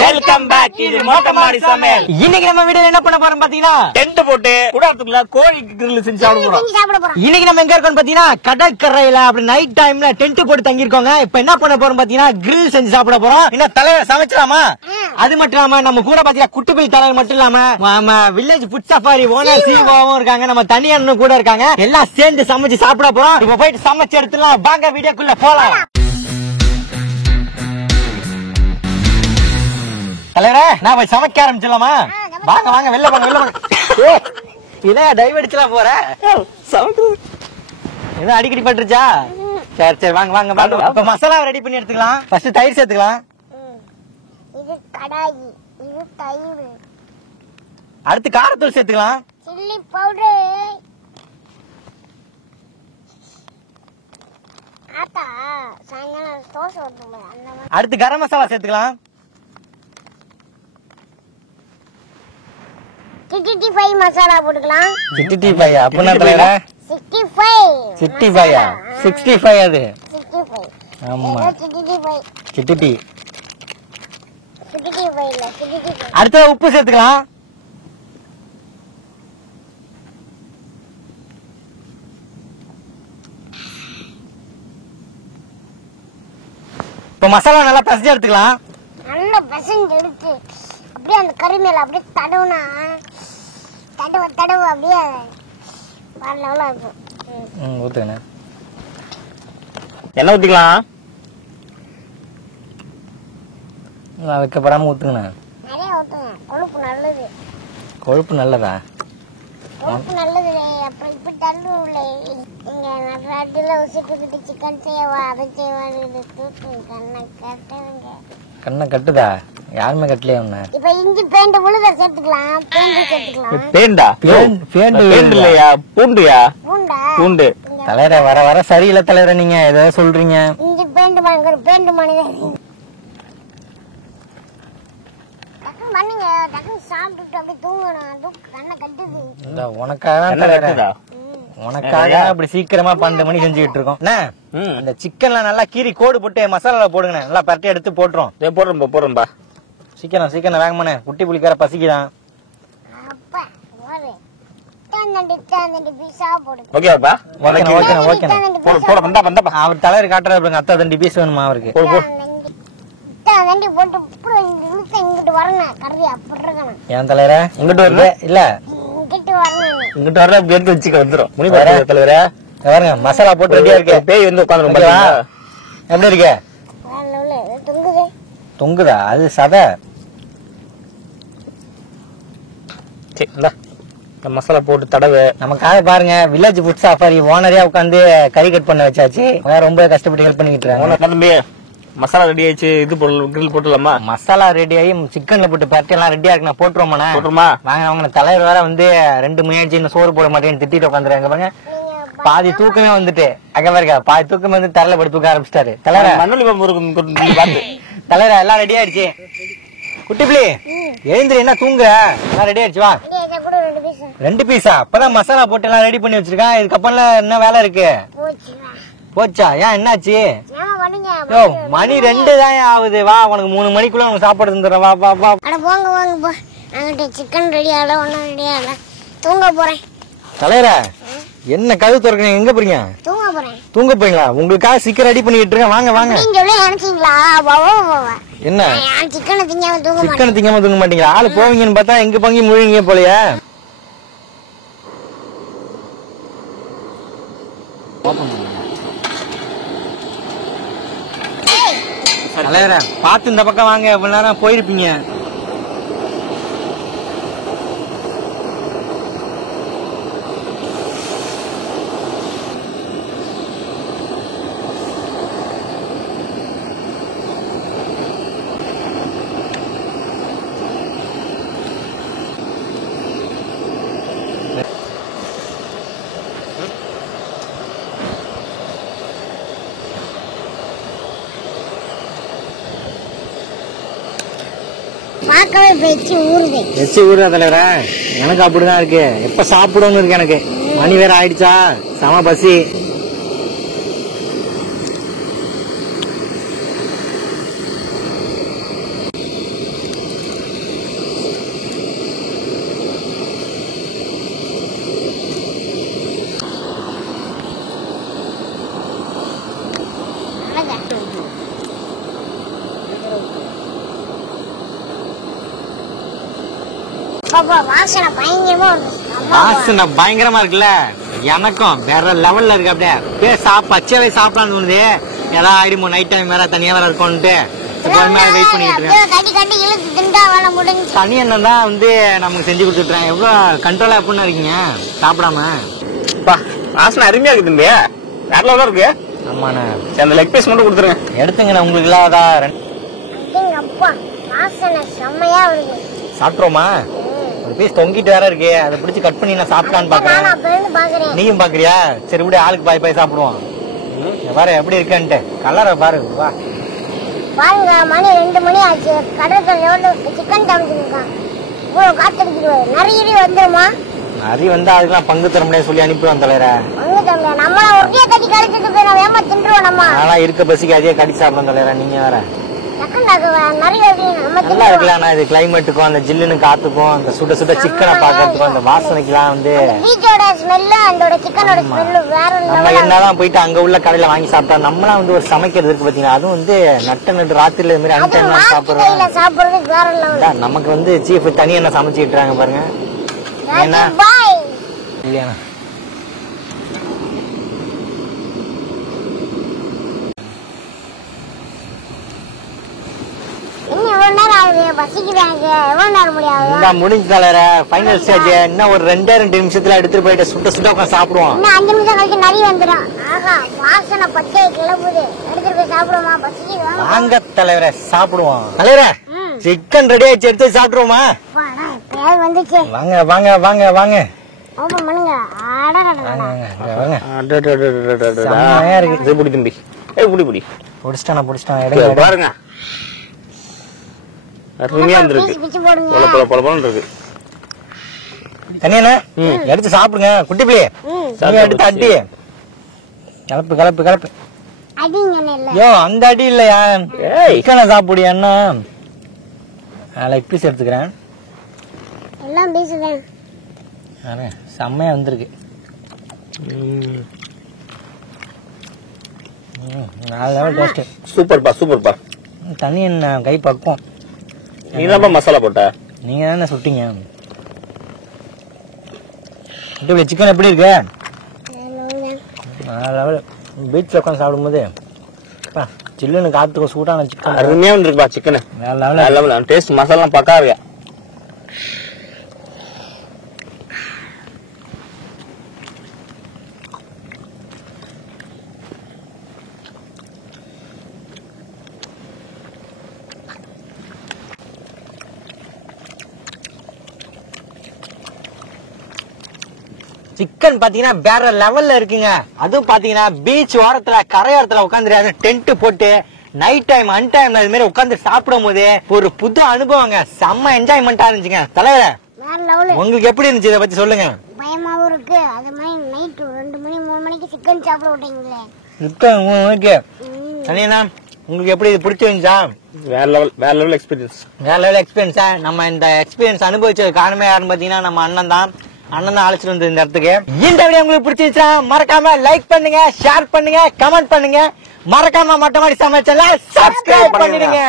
Welcome back. இது மொட்டமாடி சமையல். இன்னைக்கு நம்ம வீடியோல என்ன பண்ண போறோம் பாத்தீங்கன்னா, டென்ட் போட்டு குடாத்துக்குள்ள கோழி கிரில் செஞ்சு சாப்பிட போறோம். இன்னைக்கு நம்ம எங்க இருக்கோம் பாத்தீங்கன்னா, கடற்கரையில அப்படி நைட் டைம்ல டென்ட் போட்டு தங்கி இருக்கோங்க. இப்ப என்ன பண்ண போறோம் பாத்தீங்கன்னா, கிரில் செஞ்சு சாப்பிட போறோம். என்ன தலைவர் சமைச்சலாமா? அது மட்டும் இல்லாம நம்ம கூட பாத்தீங்கன்னா குட்டுப்பிள்ளி தலைவர் மட்டும் இல்லாம நம்ம வில்லேஜ் ஃபுட் சஃபாரி ஓனர் சிஓவும் இருக்காங்க, நம்ம தனியானும் கூட இருக்காங்க. எல்லாம் சேர்ந்து சமைச்சு சாப்பிட போறோம். இப்ப போயிட்டு சமைச்சு எடுத்துலாம். வாங்க வீடியோக்குள்ள போலாம். தலைவரே, நான் போய் சமைக்க ஆரம்பிச்சலாமா? வாங்க வாங்க, வெளில போங்க வெளில போங்க. இத டைவ் அடிச்சலாம் போற சமைக்கிறது ஏதோ அடிக்கடி பட்டுருச்சா? சரி சரி, வாங்க வாங்க வாங்க. அப்ப மசாலா ரெடி பண்ணி எடுத்துக்கலாம். ஃபர்ஸ்ட் தயிர் சேர்த்துக்கலாம். இது கடாய், இது தயிர். அடுத்து காரத்தூள் சேர்த்துக்கலாம். Chilli powder. ஆத்தா சாயங்காலம் தோசை ஊத்துங்க அந்த மாதிரி. அடுத்து கரம் மசாலா சேர்த்துக்கலாம். 65 மசாலா போட்டுக்கலாம். 65 அப்பனா தலைவரே? 65 65 அது 65. ஆமா, 65 சிட்டிடி. 65 இல்ல 65. அடுத்து உப்பு சேர்த்துக்கலாம். இப்ப மசாலா நல்லா பசஞ்சு எடுத்துக்கலாம். நல்ல பசங்க எடுத்து அப்படியே அந்த கறி மேல அப்படியே தடவுனா தடவு அப்படியே வேற லெவலா இருக்கும். ஊத்துக்கண்ணே. எண்ணெய் ஊத்திக்கலாம். வைக்கப்படாம ஊத்துங்கண்ணா. நிறைய ஊத்துங்க. கொழுப்பு நல்லது. கொழுப்பு நல்லதா? கொழுப்பு நல்லது. அப்புறம் இப்படி தள்ளுல இங்க நடுல உசுக்கிட்டு சிக்கன் செய்யவா அதை செய்வாங்க. தூக்கு கண்ணை கட்டுங்க. கண்ணை கட்டுதா? யாருமே கட்டலையா உன்ன? இப்ப இஞ்சி பேண்ட் உளுத சேர்த்துக்கலாம். பூண்டு சேர்த்துக்கலாம். பேண்டா? பேண்ட் இல்லையா, பூண்டுயா? பூண்டா? பூண்டு. தலைவரே வர வர சரியில்லை தலைவரே, நீங்க ஏதாவது சொல்றீங்க. இஞ்சி பேண்ட் பண்ணுங்க. பேண்ட் பண்ணுங்க. டக்குனு பண்ணுங்க. டக்குனு சாப்பிட்டுட்டு அப்படியே தூங்கணும். கண்ணை கட்டுது. உனக்காக உனக்காக அப்படி சீக்கிரமா 12 மணி செஞ்சுக்கிட்டு இருக்கோம். இந்த சிக்கன்ல நல்லா கீரி கோடு போட்டு மசாலா போடுங்க. நல்லா பரட்டி எடுத்து போட்டுரும். போடுறோம்பா. சீக்கிரம் சீக்கிரம் வேகமானே. குட்டி புளிக்கார பசிக்குதான். அவர் தலைவர் காட்டுறாரு, அத்தா தண்டி பீஸ் வேணுமா அவருக்கு? என் தலைவர இங்கிட்டு வரல இல்ல, இங்கிட்டு வர எடுத்து வச்சுக்க வந்துடும். தலைவரே பாருங்க, மசாலா போட்டு ரெடியா இருக்கு. பேய் வந்து உட்காந்து எப்படி இருக்க? தொங்குதா? அது சதை. மசாலா போட்டு தடவை நமக்காக பாருங்க. வில்லேஜ் ஃபுட் சஃபாரி ஓனரே உட்காந்து கறி கட் பண்ண வச்சாச்சு. ரொம்ப கஷ்டப்பட்டு ஹெல்ப் பண்ணிக்கிட்டு இருக்காங்க. மசாலா ரெடி ஆயிடுச்சு. இது கிரில் போட்டுலாமா? மசாலா ரெடி ஆகி சிக்கன்ல போட்டு பரட்டி எல்லாம் ரெடியா இருக்கு. நான் போட்டுருவோமா? போட்டுருமா? வாங்க வாங்க. தலைவர் வேற வந்து 2 மணி ஆயிடுச்சு, இன்னும் சோறு போட மாட்டேன்னு திட்டிட்டு உட்காந்துருக்காங்க பாருங்க. பாதி தூக்கமே வந்துட்டு அங்க பாருங்க, பாதி தூக்கம் வந்து தரல படி தூக்க ஆரம்பிச்சிட்டாரு. தலைவர் தலைவர் எல்லாம் ரெடி ஆயிடுச்சு. குட்டிப்பிள்ளி எழுந்திரி, என்ன தூங்க? எல்லாம் ரெடி ஆயிடுச்சு. வா. 2 பீஸா? அப்பதான் மசாலா போட்டு எல்லாம் ரெடி பண்ணி வச்சிருக்கேன். இதுக்கப்புறம் என்ன வேலை இருக்கு? போச்சா? ஏன் என்னாச்சு? மணி 2 தான் ஆகுது. வா, உனக்கு 3 மணிக்குள்ள உனக்கு சாப்பாடு தந்துடுறேன். வா வா வா. போங்க வாங்க. சிக்கன் ரெடி ஆகல, ஒன்னும் ரெடி ஆகல. தூங்க போறேன். தலைவர என்ன கதவு திறக்கணும்? எங்க போறீங்க? தூங்க போறேன். தூங்க போறீங்களா? உங்களுக்காக சீக்கிரம் ரெடி பண்ணிட்டு இருக்கேன். வாங்க வாங்க. என்ன சிக்கன் திங்காம தூங்க மாட்டீங்களா? ஆளு போவீங்கன்னு பார்த்தா எங்க பங்கி முழுவீங்க போலயா? தலைவர பார்த்து இந்த பக்கம் வாங்க. இவ்வளவு நேரம் போயிருப்பீங்க. எச்சி ஊருதா தலைவர? எனக்கு அப்படிதான் இருக்கு. எப்ப சாப்பிடணும் இருக்கு எனக்கு. மணி வேற ஆயிடுச்சா, சம பசி. வாசனை பயங்கரமா இருக்கு. வாசனை பயங்கரமா இருக்குல்ல, எனக்கும் வேற லெவல்ல இருக்கு. அப்படியே பச்சையாவே சாப்பிடலாம்னு தோணுது. ஏதாவது ஆயிடுமோ நைட் டைம் வேற தனியா வேற இருக்கும்ட்டு வெயிட் பண்ணிட்டு இருக்கேன். தனி அண்ணன் தான் வந்து நமக்கு செஞ்சு கொடுத்துட்டேன். எவ்வளவு கண்ட்ரோலா எப்படின்னா இருக்கீங்க சாப்பிடாம? வாசனை அருமையா இருக்கு தம்பி, வேற லெவலா இருக்கு. ஆமாண்ணா, அந்த லெக் பீஸ் மட்டும் கொடுத்துருங்க. எடுத்துங்கண்ணா, உங்களுக்கு இல்லாதா? சாப்பிட்றோமா? ஒரு பீஸ் தொங்கிட்டு வேற இருக்கு, அதை பிடிச்சி கட் பண்ணி நான் சாப்பிடலான்னு பாக்குறேன். நீயும் பாக்குறியா? சரி விட, ஆளுக்கு பாய் சாப்பிடுவோம். பாரு எப்படி இருக்கேன்ட்டு, கலரை பாரு. வா பாருங்க, மணி 2 மணி ஆச்சு. கடற்கரையோட சிக்கன் சமைச்சிருக்கான். காத்தடிச்சிருவாரு. நிறைய வந்துருமா? நிறைய வந்தா அதுக்கெல்லாம் பங்கு தர முடியாது சொல்லி அனுப்பிடுவோம் தலைவர. பங்கு தர முடியாது, நம்ம ஒரே கட்டி கடிச்சிட்டு போய் நம்ம ஏமா தின்றுவோம். நம்ம ஆனா இருக்க பசிக்கு அதே கடி சாப்பிடும் தலைவர. நீங்க வேற நிறைய நல்லா இருக்கலாம். இது கிளைமேட்டுக்கும் அந்த ஜில்லுன்னு காத்துக்கும் அந்த சுட சுட சிக்கனை பாக்கிறதுக்கும் அந்த வாசனைக்கெல்லாம் வந்து பீச்சோட ஸ்மெல், அதோட சிக்கனோட ஸ்மெல் வேற. நம்ம என்னதான் போயிட்டு அங்க உள்ள கடையில வாங்கி சாப்பிட்டா நம்மளாம் வந்து ஒரு சமைக்கிறது இருக்கு பாத்தீங்கன்னா, அதுவும் வந்து நட்டு ராத்திரில இது மாதிரி அன்டைம் சாப்பிடுறது வேற லெவல். நமக்கு வந்து சீஃப் தனி என்ன சமைச்சுக்கிட்டுறாங்க பாருங்க. என்ன இல்லையா? முடிஞ்சு தலைவர ஃபைனல் ஸ்டேஜ். இன்னும் ஒரு 2 நிமிஷத்துல எடுத்துட்டு போயிட்டு சுட்ட சுட்ட உட்காந்து சாப்பிடுவோம். 5 நிமிஷம் கழிச்சு நிறைய வந்துடும். வாசனை பச்சை கிளம்புது. எடுத்துட்டு போய் சாப்பிடுவோமா? பசிக்கு வாங்க தலைவர சாப்பிடுவோம். தலைவர சிக்கன் ரெடி ஆயிடுச்சு, எடுத்து சாப்பிடுவோமா? வந்துச்சு. வாங்க வாங்க வாங்க வாங்க. ஓபன் பண்ணுங்க. புடி தம்பி, புடி புடிச்சிட்டான் பாருங்க. அருமையா இருக்கு. தனியா எடுத்து சாப்பிடுங்க. குட்டி பிள்ளையே எடுத்து அடி கலப்பு கலப்பு கலப்பு. யோ அந்த அடி இல்லையா, சிக்கனை சாப்பிடுயா? என்ன லெக் பீஸ் எடுத்துக்கிறேன். எல்லாம் பீஸ் தான். செம்மையா வந்திருக்கு. 4 லெவல் டேஸ்ட். சூப்பர்ப்பா. தனி என்ன கை பக்கம். நீதான் மசாலா போட்ட, நீங்க தானே சுட்டீங்க. சிக்கன் எப்படி இருக்கு? பீச்ல உட்காந்து சாப்பிடும் போது சில்லுன்னு காத்துக்கும் சூடான சிக்கன் அருமையா இருக்குப்பா. சிக்கன் வேற லெவல் டேஸ்ட், மசாலா பக்கா இருக்கு. சிக்கன் பாத்தீங்கன்னா வேற லெவல்ல இருக்குங்க. அதுவும் பாத்தீங்கன்னா பீச் ஓரத்துல கரையோரத்துல உட்காந்து டென்ட் போட்டு நைட் டைம் அன்டைம்ல இது மாதிரி உட்காந்து சாப்பிடும் போது ஒரு புது அனுபவங்க. செம்ம என்ஜாய்மெண்டா இருந்துச்சுங்க. தலைவர உங்களுக்கு எப்படி இருந்துச்சு, இதை பத்தி சொல்லுங்க. பயமாவும் இருக்கு. அது மாதிரி நைட் 2 மணி 3 மணிக்கு சிக்கன் சாப்பிட விட்டீங்களே. சிக்கன் 3 மணிக்கு தனியா உங்களுக்கு எப்படி இது பிடிச்சிருந்துச்சா? வேற லெவல் எக்ஸ்பீரியன்ஸ். வேற லெவல் எக்ஸ்பீரியன்ஸா? நம்ம இந்த எக்ஸ்பீரியன்ஸ் அனுபவிச்சது காரணமே யாருன்னு பாத்தீங்கன்னா நம்ம அண்ணன் தான் அழைச்சிட்டு வந்து இந்த இடத்துக்கு. இந்த வீடியோ உங்களுக்கு பிடிச்சிருச்சா மறக்காம லைக் பண்ணுங்க, ஷேர் பண்ணுங்க, கமெண்ட் பண்ணுங்க. மறக்காம மொட்டை மாடி சமைச்சல சப்ஸ்கிரைப் பண்ணிடுங்க.